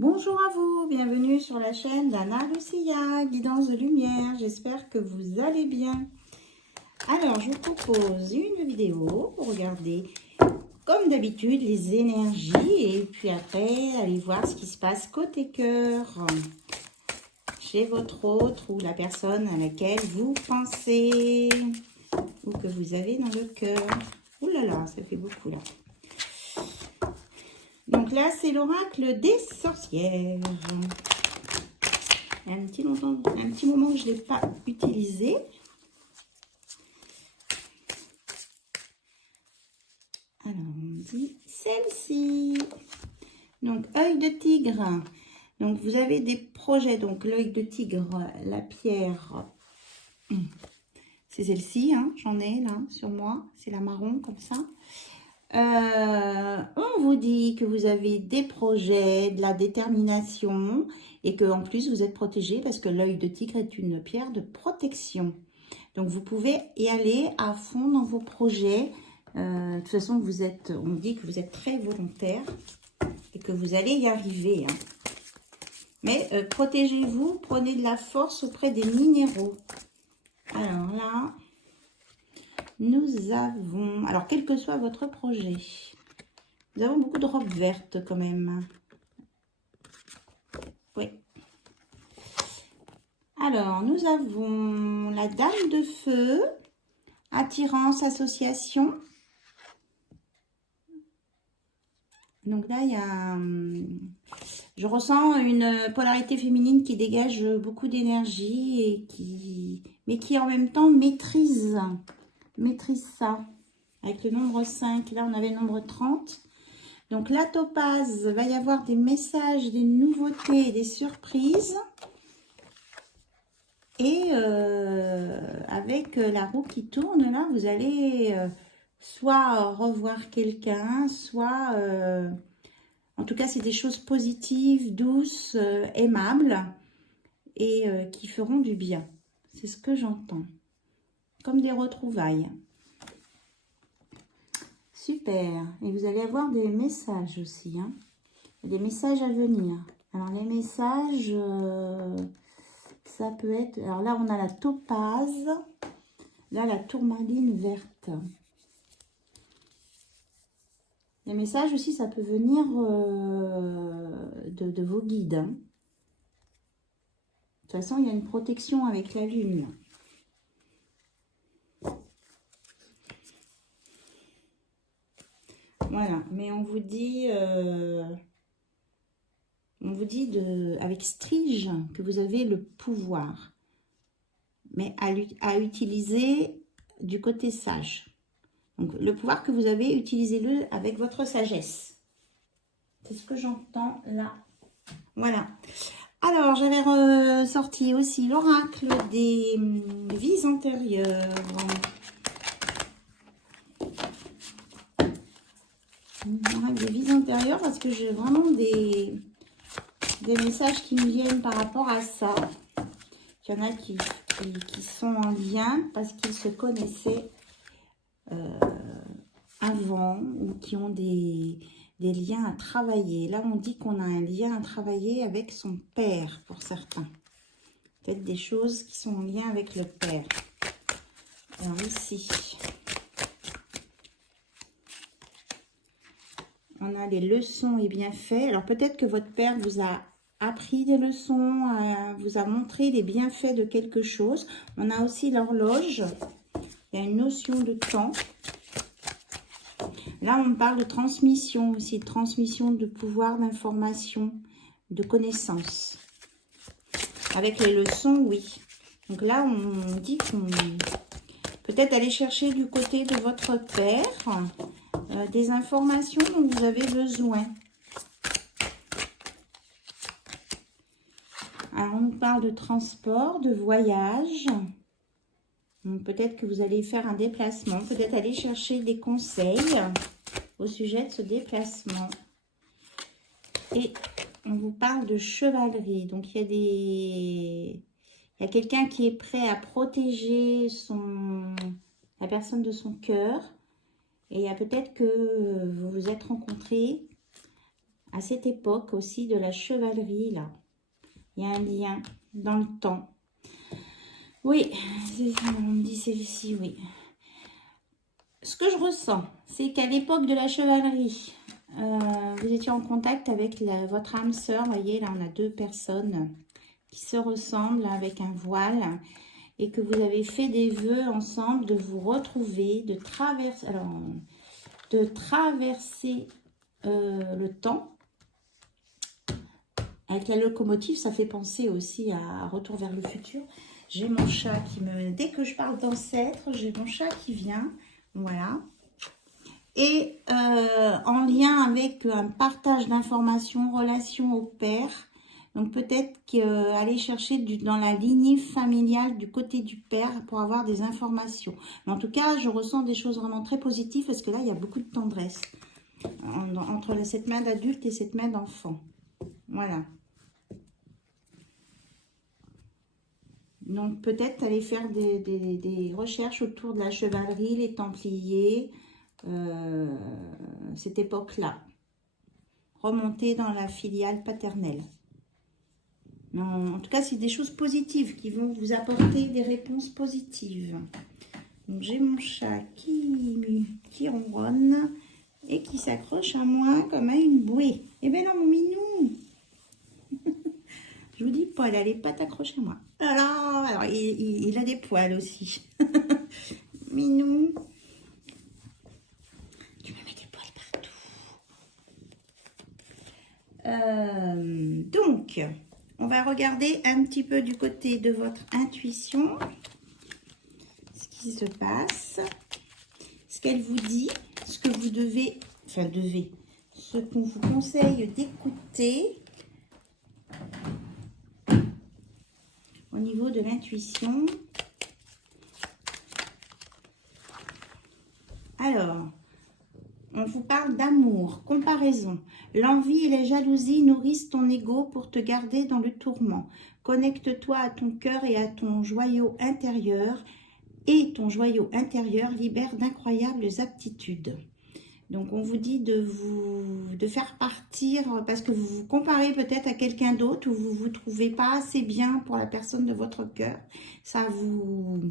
Bonjour à vous, bienvenue sur la chaîne d'Anna Lucia, guidance de lumière. J'espère que vous allez bien. Alors, je vous propose une vidéo pour regarder, comme d'habitude, les énergies et puis après, aller voir ce qui se passe côté cœur, chez votre autre ou la personne à laquelle vous pensez ou que vous avez dans le cœur. Ouh là là, ça fait beaucoup là. Donc là, c'est l'oracle des sorcières. Il y a un petit moment que je ne l'ai pas utilisé. Alors, on dit celle-ci. Donc, œil de tigre. Donc, vous avez des projets. Donc, l'œil de tigre, la pierre, c'est celle-ci. Hein, j'en ai là sur moi. C'est la marron comme ça. On vous dit que vous avez des projets, de la détermination et que en plus vous êtes protégé parce que l'œil de tigre est une pierre de protection. Donc vous pouvez y aller à fond dans vos projets. De toute façon, on dit que vous êtes très volontaire et que vous allez y arriver. Hein. Mais protégez-vous, prenez de la force auprès des minéraux. Alors là, nous avons, alors quel que soit votre projet, nous avons beaucoup de robes vertes quand même. Oui. Alors, nous avons la dame de feu, attirance, association. Donc là, il y a, je ressens une polarité féminine qui dégage beaucoup d'énergie et mais qui en même temps maîtrise ça. Avec le nombre 5, là on avait le nombre 30. Donc la topaze, va y avoir des messages, des nouveautés, des surprises. Et avec la roue qui tourne, là, vous allez soit revoir quelqu'un, soit... en tout cas, c'est des choses positives, douces, aimables et qui feront du bien. C'est ce que j'entends. Comme des retrouvailles. Super. Et vous allez avoir des messages aussi. Hein. Des messages à venir. Alors, les messages, ça peut être... Alors là, on a la topaze. Là, la tourmaline verte. Les messages aussi, ça peut venir de vos guides. Hein. De toute façon, il y a une protection avec la lune. Voilà, mais on vous dit avec Strige que vous avez le pouvoir, mais à utiliser du côté sage. Donc, le pouvoir que vous avez, utilisez-le avec votre sagesse. C'est ce que j'entends là. Voilà. Alors, j'avais ressorti aussi l'oracle des vies antérieures. L'oracle des vies antérieures parce que j'ai vraiment des messages qui me viennent par rapport à ça. Il y en a qui sont en lien parce qu'ils se connaissaient avant ou qui ont des liens à travailler. Là, on dit qu'on a un lien à travailler avec son père pour certains. Peut-être des choses qui sont en lien avec le père. Alors ici, on a les leçons et bienfaits. Alors peut-être que votre père vous a appris des leçons, vous a montré les bienfaits de quelque chose. On a aussi l'horloge. Il y a une notion de temps. Là, on parle de transmission aussi, de transmission de pouvoir, d'information, de connaissances. Avec les leçons, oui. Donc là, on dit qu'on peut-être aller chercher du côté de votre père des informations dont vous avez besoin. Alors, on nous parle de transport, de voyage. Peut-être que vous allez faire un déplacement, peut-être aller chercher des conseils au sujet de ce déplacement. Et on vous parle de chevalerie. Donc, il y a quelqu'un qui est prêt à protéger la personne de son cœur. Et il y a peut-être que vous vous êtes rencontrés à cette époque aussi de la chevalerie, là. Il y a un lien dans le temps. Oui, on me dit celle-ci, oui. Ce que je ressens, c'est qu'à l'époque de la chevalerie, vous étiez en contact avec votre âme sœur. Vous voyez, là, on a deux personnes qui se ressemblent avec un voile et que vous avez fait des vœux ensemble de vous retrouver, de traverser le temps. Avec la locomotive, ça fait penser aussi à Retour vers le futur. J'ai mon chat qui me... Dès que je parle d'ancêtres, j'ai mon chat qui vient. Voilà. Et en lien avec un partage d'informations, relation au père. Donc peut-être qu'aller chercher dans la lignée familiale du côté du père pour avoir des informations. Mais en tout cas, je ressens des choses vraiment très positives parce que là, il y a beaucoup de tendresse entre cette main d'adulte et cette main d'enfant. Voilà. Donc, peut-être aller faire des recherches autour de la chevalerie, les Templiers, cette époque-là. Remonter dans la filiale paternelle. En tout cas, c'est des choses positives qui vont vous apporter des réponses positives. Donc, j'ai mon chat qui ronronne et qui s'accroche à moi comme à une bouée. Eh bien non, mon minou. Je vous dis, Paul, elle n'est pas t'accrocher à moi. Alors, il a des poils aussi. Minou. Tu me mets des poils partout. Donc, on va regarder un petit peu du côté de votre intuition. Ce qui se passe. Ce qu'elle vous dit. Ce que vous devez... Enfin, ce qu'on vous conseille d'écouter. Au niveau de l'intuition. Alors, on vous parle d'amour, comparaison. L'envie et la jalousie nourrissent ton ego pour te garder dans le tourment. Connecte-toi à ton cœur et à ton joyau intérieur. Et ton joyau intérieur libère d'incroyables aptitudes. Donc, on vous dit de faire partir, parce que vous vous comparez peut-être à quelqu'un d'autre ou vous ne vous trouvez pas assez bien pour la personne de votre cœur. Ça vous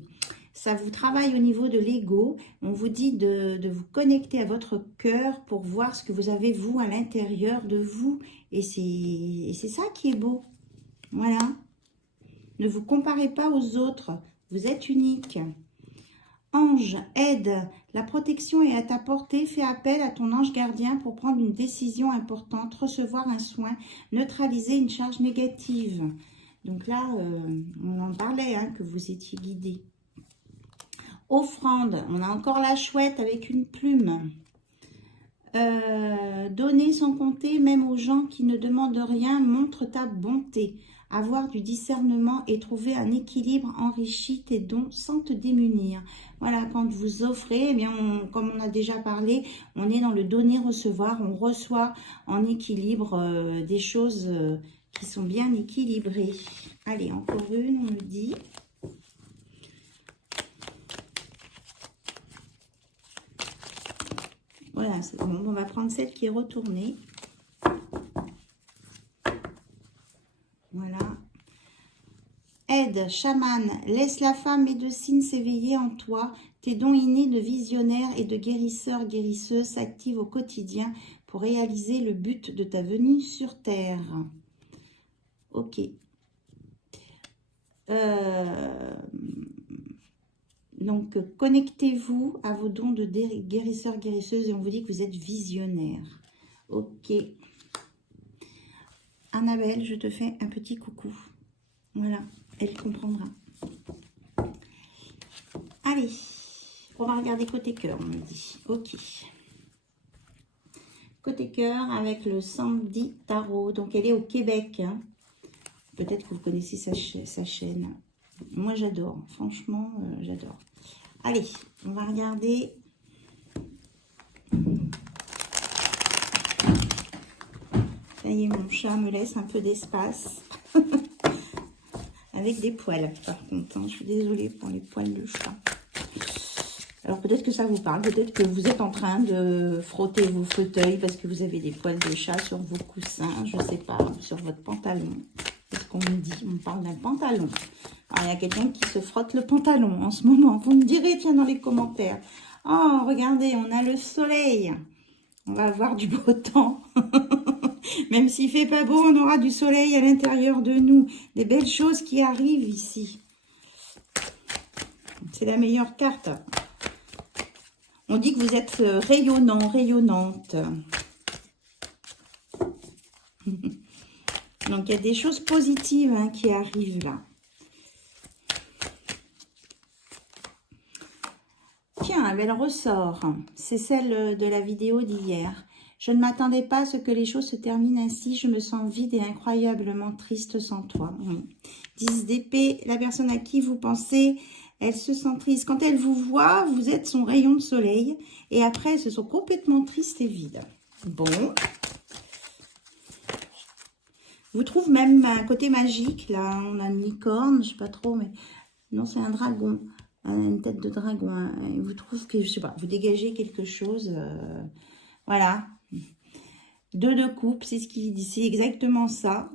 travaille au niveau de l'ego. On vous dit de vous connecter à votre cœur pour voir ce que vous avez, vous, à l'intérieur de vous. Et c'est ça qui est beau. Voilà. Ne vous comparez pas aux autres. Vous êtes unique. Ange, aide, la protection est à ta portée, fais appel à ton ange gardien pour prendre une décision importante, recevoir un soin, neutraliser une charge négative. Donc là, on en parlait, hein, que vous étiez guidé. Offrande, on a encore la chouette avec une plume. Donner sans compter, même aux gens qui ne demandent rien, montre ta bonté. Avoir du discernement et trouver un équilibre enrichit tes dons sans te démunir. Voilà, quand vous offrez, eh bien, comme on a déjà parlé, on est dans le donner-recevoir. On reçoit en équilibre des choses qui sont bien équilibrées. Allez, encore une, on me dit. Voilà, c'est bon. On va prendre celle qui est retournée. Voilà. Aide, chaman, laisse la femme médecine s'éveiller en toi. Tes dons innés de visionnaire et de guérisseuse s'activent au quotidien pour réaliser le but de ta venue sur Terre. Ok. Donc, connectez-vous à vos dons de guérisseur-guérisseuse et on vous dit que vous êtes visionnaire. Ok. Annabelle, je te fais un petit coucou. Voilà, elle comprendra. Allez, on va regarder côté cœur, on me dit. Ok. Côté cœur avec le Sandy Tarot. Donc, elle est au Québec. Hein. Peut-être que vous connaissez sa chaîne. Moi, j'adore. Franchement, j'adore. Allez, on va regarder. Ça y est, mon chat me laisse un peu d'espace. Avec des poils, par contre. Hein. Je suis désolée pour les poils de chat. Alors peut-être que ça vous parle, peut-être que vous êtes en train de frotter vos fauteuils parce que vous avez des poils de chat sur vos coussins, je ne sais pas, sur votre pantalon. C'est ce qu'on me dit, on parle d'un pantalon. Alors, il y a quelqu'un qui se frotte le pantalon en ce moment. Vous me direz, tiens, dans les commentaires. Oh, regardez, on a le soleil. On va avoir du beau temps. Même s'il fait pas beau, on aura du soleil à l'intérieur de nous. Des belles choses qui arrivent ici. C'est la meilleure carte. On dit que vous êtes rayonnant, rayonnante. Donc, il y a des choses positives hein, qui arrivent là. Tiens, elle ressort. C'est celle de la vidéo d'hier. Je ne m'attendais pas à ce que les choses se terminent ainsi. Je me sens vide et incroyablement triste sans toi. Oui. 10 d'épée, la personne à qui vous pensez, elle se sent triste. Quand elle vous voit, vous êtes son rayon de soleil. Et après, elles se sont complètement tristes et vides. Bon. Vous trouvez même un côté magique. Là, on a une licorne, je sais pas trop, mais non, c'est un dragon. Une tête de dragon. Hein. Vous trouvez que, je sais pas, vous dégagez quelque chose. Voilà. 2 de coupe, c'est ce qu'il dit, c'est exactement ça.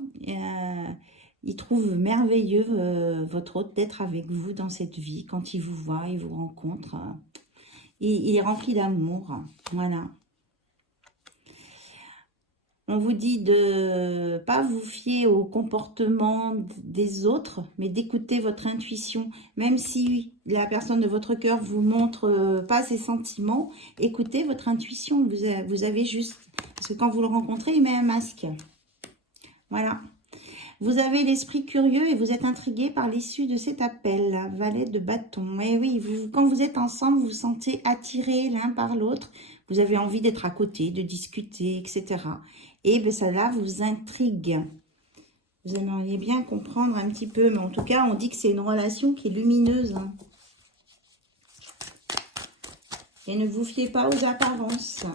Il trouve merveilleux votre hôte d'être avec vous dans cette vie. Quand il vous voit, il vous rencontre. Il est rempli d'amour. Voilà. On vous dit de pas vous fier au comportement des autres, mais d'écouter votre intuition. Même si la personne de votre cœur vous montre pas ses sentiments, écoutez votre intuition. Vous avez juste... Parce que quand vous le rencontrez, il met un masque. Voilà. Vous avez l'esprit curieux et vous êtes intrigué par l'issue de cet appel. La valet de bâton. Et oui, quand vous êtes ensemble, vous vous sentez attirés l'un par l'autre. Vous avez envie d'être à côté, de discuter, etc. Et bien, ça là vous intrigue. Vous aimeriez bien comprendre un petit peu. Mais en tout cas, on dit que c'est une relation qui est lumineuse. Hein. Et ne vous fiez pas aux apparences.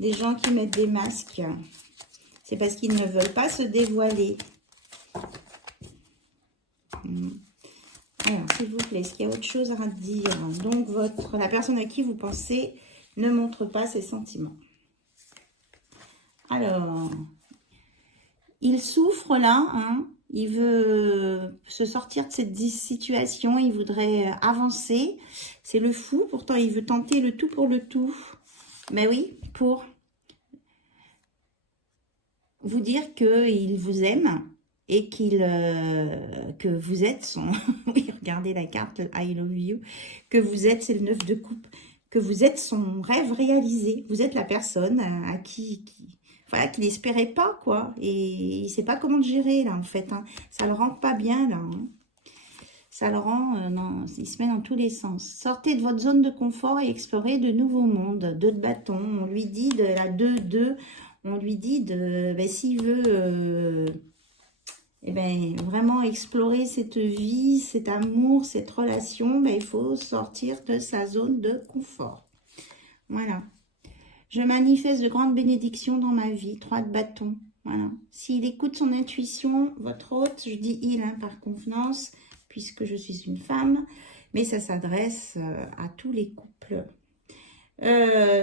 Des gens qui mettent des masques. C'est parce qu'ils ne veulent pas se dévoiler. Alors, s'il vous plaît, est-ce qu'il y a autre chose à dire? Donc, la personne à qui vous pensez ne montre pas ses sentiments. Alors, il souffre là, hein, il veut se sortir de cette situation, il voudrait avancer. C'est le fou, pourtant il veut tenter le tout pour le tout. Mais oui, pour vous dire qu'il vous aime et que vous êtes son... oui, regardez la carte, le I love you. Que vous êtes, c'est le 9 de coupe, que vous êtes son rêve réalisé. Vous êtes la personne à qui voilà, qu'il n'espérait pas, quoi. Et il ne sait pas comment le gérer, là, en fait. Hein. Ça le rend pas bien, là. Hein. Ça le rend... non, il se met dans tous les sens. Sortez de votre zone de confort et explorez de nouveaux mondes. 2 de bâton. On lui dit de la 2-2. On lui dit de... Ben, s'il veut... eh ben, vraiment explorer cette vie, cet amour, cette relation, ben, il faut sortir de sa zone de confort. Voilà. Je manifeste de grandes bénédictions dans ma vie. 3 de bâton. Voilà. S'il écoute son intuition, votre hôte, je dis il hein, par convenance, puisque je suis une femme, mais ça s'adresse à tous les couples.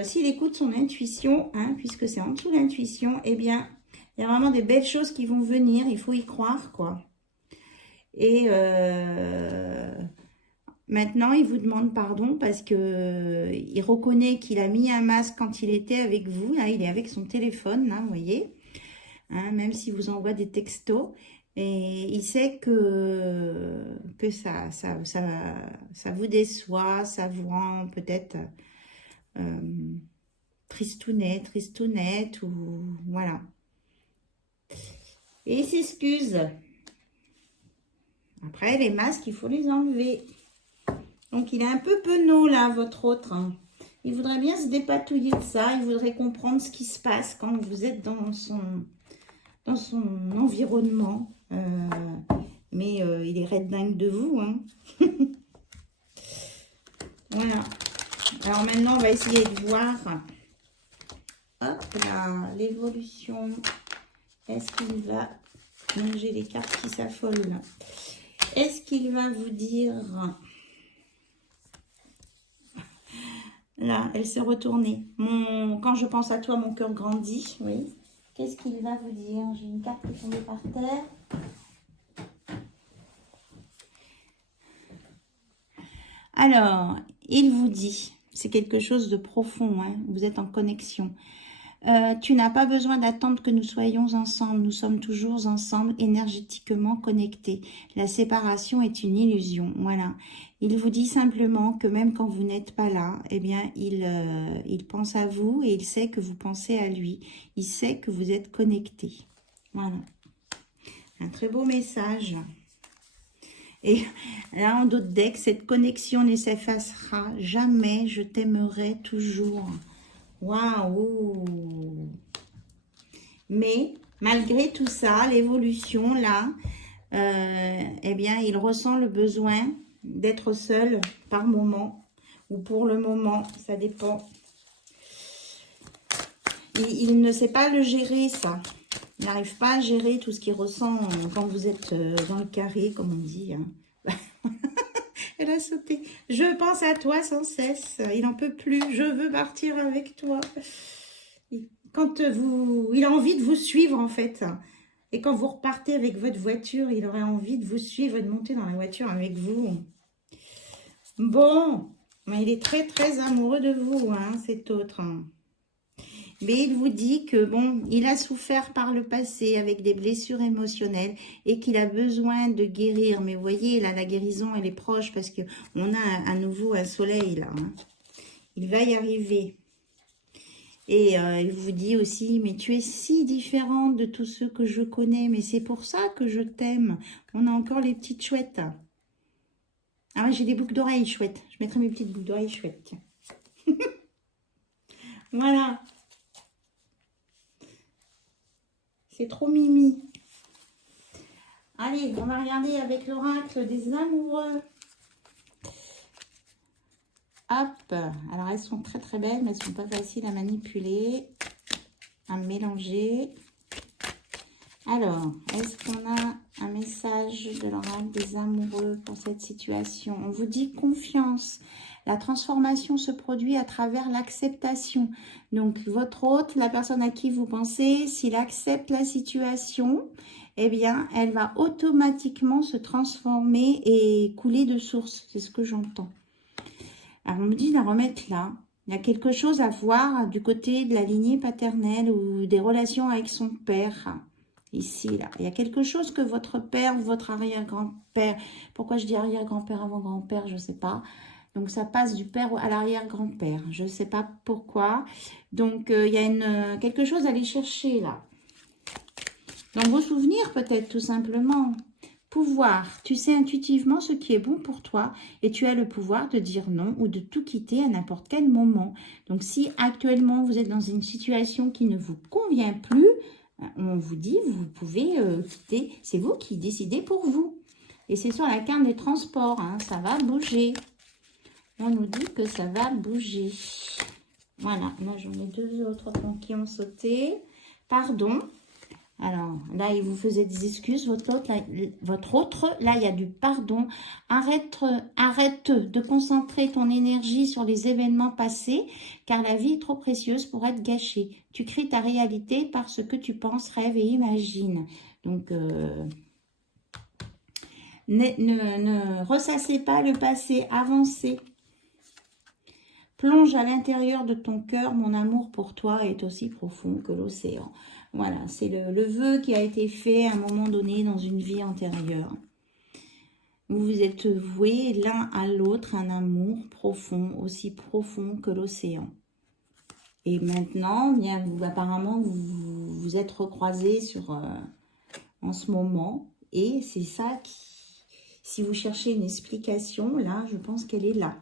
S'il écoute son intuition, hein, puisque c'est en dessous de l'intuition, eh bien, il y a vraiment des belles choses qui vont venir. Il faut y croire, quoi. Et maintenant, il vous demande pardon parce que il reconnaît qu'il a mis un masque quand il était avec vous. Là, il est avec son téléphone, là, vous voyez. Hein, même s'il vous envoie des textos. Et il sait que ça vous déçoit, ça vous rend peut-être tristounette, ou voilà. Et il s'excuse. Après, les masques, il faut les enlever. Donc, il est un peu penaud, là, votre autre. Hein. Il voudrait bien se dépatouiller de ça. Il voudrait comprendre ce qui se passe quand vous êtes dans son environnement. Mais il est red dingue de vous. Hein. Voilà. Alors, maintenant, on va essayer de voir... Hop là, l'évolution. Est-ce qu'il va... Non, j'ai les cartes qui s'affolent. Est-ce qu'il va vous dire... Là, elle s'est retournée. Quand je pense à toi, mon cœur grandit. Oui. Qu'est-ce qu'il va vous dire? J'ai une carte qui est tombée par terre. Alors, il vous dit, c'est quelque chose de profond, hein, vous êtes en connexion. Tu n'as pas besoin d'attendre que nous soyons ensemble. Nous sommes toujours ensemble, énergétiquement connectés. La séparation est une illusion. Voilà. Il vous dit simplement que même quand vous n'êtes pas là, eh bien, il pense à vous et il sait que vous pensez à lui. Il sait que vous êtes connectés. Voilà. Un très beau message. Et là, en d'autres decks, cette connexion ne s'effacera jamais. Je t'aimerai toujours. Waouh! Mais malgré tout ça, l'évolution là, eh bien, il ressent le besoin d'être seul par moment ou pour le moment, ça dépend. Il ne sait pas le gérer, ça. Il n'arrive pas à gérer tout ce qu'il ressent quand vous êtes dans le carré, comme on dit. Hein. Elle a sauté. Je pense à toi sans cesse. Il n'en peut plus. Je veux partir avec toi. Quand il a envie de vous suivre, en fait. Et quand vous repartez avec votre voiture, il aurait envie de vous suivre et de monter dans la voiture avec vous. Bon, mais il est très, très amoureux de vous, hein, cet autre. Mais il vous dit que, bon, il a souffert par le passé avec des blessures émotionnelles et qu'il a besoin de guérir. Mais vous voyez, là, la guérison, elle est proche parce qu'on a à nouveau un soleil, là. Hein. Il va y arriver. Et il vous dit aussi, mais tu es si différente de tous ceux que je connais, mais c'est pour ça que je t'aime. On a encore les petites chouettes. Ah ouais, j'ai des boucles d'oreilles chouettes. Je mettrai mes petites boucles d'oreilles chouettes, tiens. Voilà. C'est trop mimi. Allez, on va regarder avec l'oracle des amoureux. Hop. Alors, elles sont très très belles, mais elles ne sont pas faciles à manipuler, à mélanger. Alors, est-ce qu'on a un message de l'oracle des amoureux pour cette situation? On vous dit confiance. La transformation se produit à travers l'acceptation. Donc, votre hôte, la personne à qui vous pensez, s'il accepte la situation, eh bien, elle va automatiquement se transformer et couler de source. C'est ce que j'entends. Alors, on me dit de la remettre là. Il y a quelque chose à voir du côté de la lignée paternelle ou des relations avec son père. Ici, là. Il y a quelque chose que votre père ou votre arrière-grand-père, pourquoi je dis arrière-grand-père avant grand-père, je ne sais pas. Donc, ça passe du père à l'arrière-grand-père. Je ne sais pas pourquoi. Donc, il y a quelque chose à aller chercher, là. Dans vos souvenirs, peut-être, tout simplement. Pouvoir. Tu sais intuitivement ce qui est bon pour toi et tu as le pouvoir de dire non ou de tout quitter à n'importe quel moment. Donc, si actuellement, vous êtes dans une situation qui ne vous convient plus, on vous dit, vous pouvez quitter. C'est vous qui décidez pour vous. Et c'est sur la carte des transports. Hein, ça va bouger. On nous dit que ça va bouger. Voilà. Moi, j'en ai deux autres qui ont sauté. Pardon. Alors, là, il vous faisait des excuses. Votre autre, là, il y a du pardon. Arrête de concentrer ton énergie sur les événements passés, car la vie est trop précieuse pour être gâchée. Tu crées ta réalité par ce que tu penses, rêves et imagines. Donc, ne ressassez pas le passé, avancez. Plonge à l'intérieur de ton cœur, mon amour pour toi est aussi profond que l'océan. Voilà, c'est le vœu qui a été fait à un moment donné dans une vie antérieure. Vous vous êtes voués l'un à l'autre un amour profond, aussi profond que l'océan. Et maintenant, bien, apparemment, vous vous êtes recroisés en ce moment. Et c'est ça qui, si vous cherchez une explication, là, je pense qu'elle est là.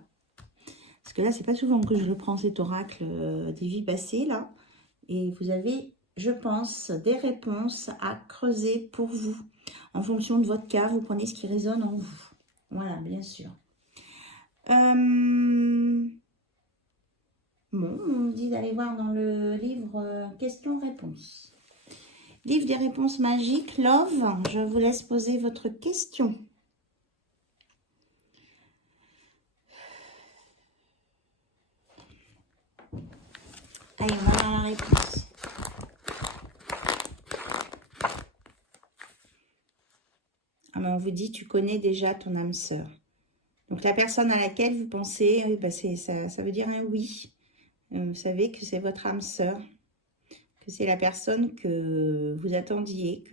Parce que là, c'est pas souvent que je le prends, cet oracle des vies passées, là. Et vous avez, je pense, des réponses à creuser pour vous. En fonction de votre cas, vous prenez ce qui résonne en vous. Voilà, bien sûr. Bon, on nous dit d'aller voir dans le livre questions-réponses. Livre des réponses magiques, Love. Je vous laisse poser votre question. Allez, on va voir la réponse. Ah ben, on vous dit, tu connais déjà ton âme sœur. Donc, la personne à laquelle vous pensez, ben ça veut dire un oui. Vous savez que c'est votre âme sœur, que c'est la personne que vous attendiez,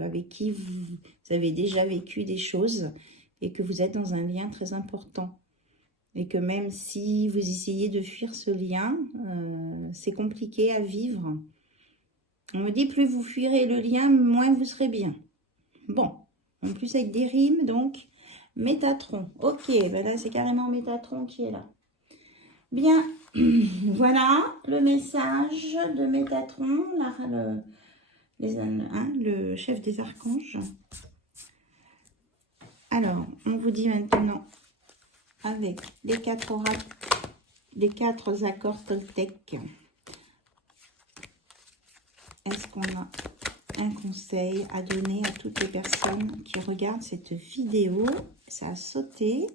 avec qui vous avez déjà vécu des choses et que vous êtes dans un lien très important. Et que même si vous essayez de fuir ce lien, c'est compliqué à vivre. On me dit, plus vous fuirez le lien, moins vous serez bien. Bon, en plus avec des rimes, donc, Métatron. Ok, ben là, c'est carrément Métatron qui est là. Bien, voilà le message de Métatron, le chef des archanges. Alors, on vous dit maintenant, avec les 4 oracles, les 4 accords Toltec, est-ce qu'on a un conseil à donner à toutes les personnes qui regardent cette vidéo? Ça a sauté.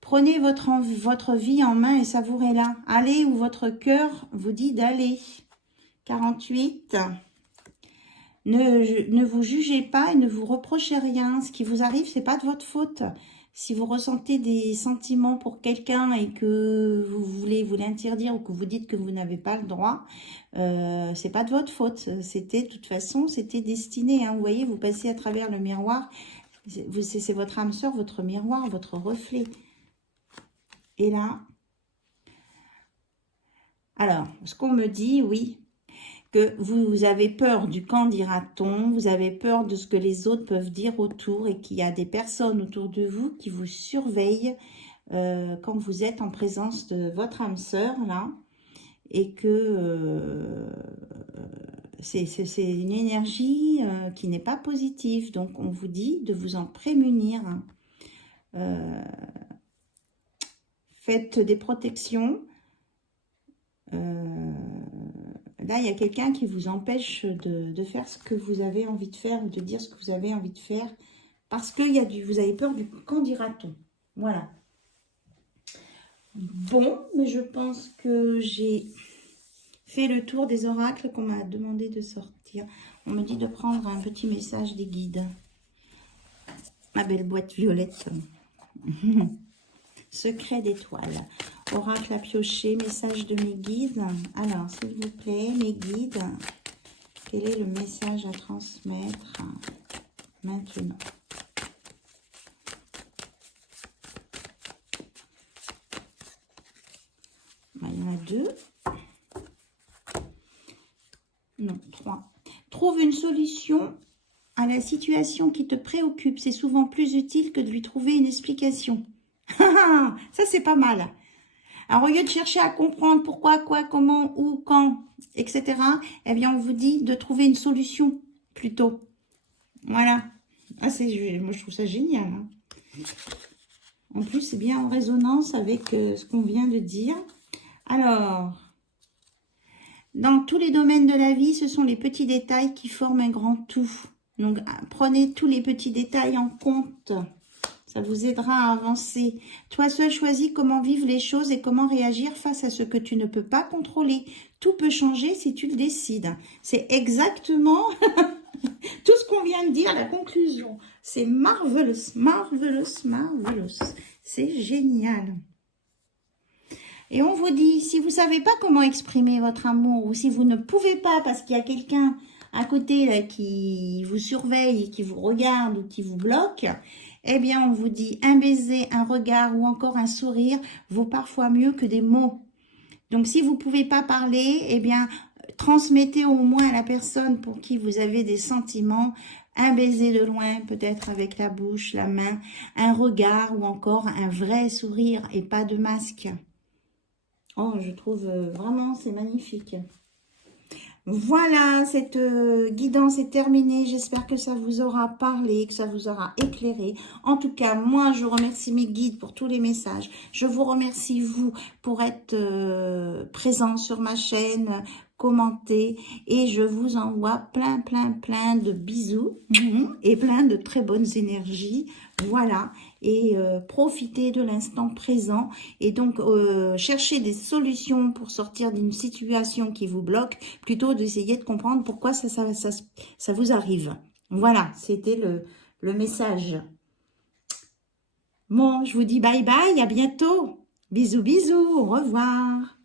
Prenez votre vie en main et savourez-la. Allez où votre cœur vous dit d'aller. 48. Ne vous jugez pas et ne vous reprochez rien. Ce qui vous arrive, c'est pas de votre faute. Si vous ressentez des sentiments pour quelqu'un et que vous voulez vous l'interdire ou que vous dites que vous n'avez pas le droit, c'est pas de votre faute. C'était, de toute façon, c'était destiné. Hein. Vous voyez, vous passez à travers le miroir. C'est votre âme sœur, votre miroir, votre reflet. Et là, alors, ce qu'on me dit, oui, que vous avez peur du qu'en dira-t-on, vous avez peur de ce que les autres peuvent dire autour et qu'il y a des personnes autour de vous qui vous surveillent quand vous êtes en présence de votre âme sœur, là, et que c'est une énergie qui n'est pas positive. Donc, on vous dit de vous en prémunir. Faites des protections. Là, il y a quelqu'un qui vous empêche de faire ce que vous avez envie de faire ou de dire ce que vous avez envie de faire parce que vous avez peur du qu'en dira-t-on. Voilà. Bon, mais je pense que j'ai fait le tour des oracles qu'on m'a demandé de sortir. On me dit de prendre un petit message des guides. Ma belle boîte violette. Secret d'étoiles. Oracle à piocher, message de mes guides. Alors, s'il vous plaît, mes guides, quel est le message à transmettre maintenant? Il y en a 2. Non, 3. Trouve une solution à la situation qui te préoccupe. C'est souvent plus utile que de lui trouver une explication. Ça, c'est pas mal. Alors, au lieu de chercher à comprendre pourquoi, quoi, comment, où, quand, etc., eh bien, on vous dit de trouver une solution plutôt. Voilà. Ah, moi, je trouve ça génial. Hein. En plus, c'est bien en résonance avec ce qu'on vient de dire. Alors, dans tous les domaines de la vie, ce sont les petits détails qui forment un grand tout. Donc, prenez tous les petits détails en compte. Ça vous aidera à avancer. Toi seul choisis comment vivre les choses et comment réagir face à ce que tu ne peux pas contrôler. Tout peut changer si tu le décides. C'est exactement tout ce qu'on vient de dire à la conclusion. C'est marvelous, marvelous, marvelous. C'est génial. Et on vous dit, si vous ne savez pas comment exprimer votre amour ou si vous ne pouvez pas parce qu'il y a quelqu'un à côté là, qui vous surveille, qui vous regarde ou qui vous bloque, eh bien, on vous dit un baiser, un regard ou encore un sourire vaut parfois mieux que des mots. Donc, si vous ne pouvez pas parler, eh bien, transmettez au moins à la personne pour qui vous avez des sentiments un baiser de loin, peut-être avec la bouche, la main, un regard ou encore un vrai sourire et pas de masque. Oh, je trouve vraiment, c'est magnifique. Voilà, cette guidance est terminée. J'espère que ça vous aura parlé, que ça vous aura éclairé. En tout cas, moi, je remercie mes guides pour tous les messages. Je vous remercie, vous, pour être présent sur ma chaîne, commentez et je vous envoie plein de bisous et plein de très bonnes énergies. Voilà, et profitez de l'instant présent et donc cherchez des solutions pour sortir d'une situation qui vous bloque plutôt d'essayer de comprendre pourquoi ça vous arrive. Voilà, c'était le message. Bon, je vous dis bye bye, à bientôt. Bisous, bisous, au revoir.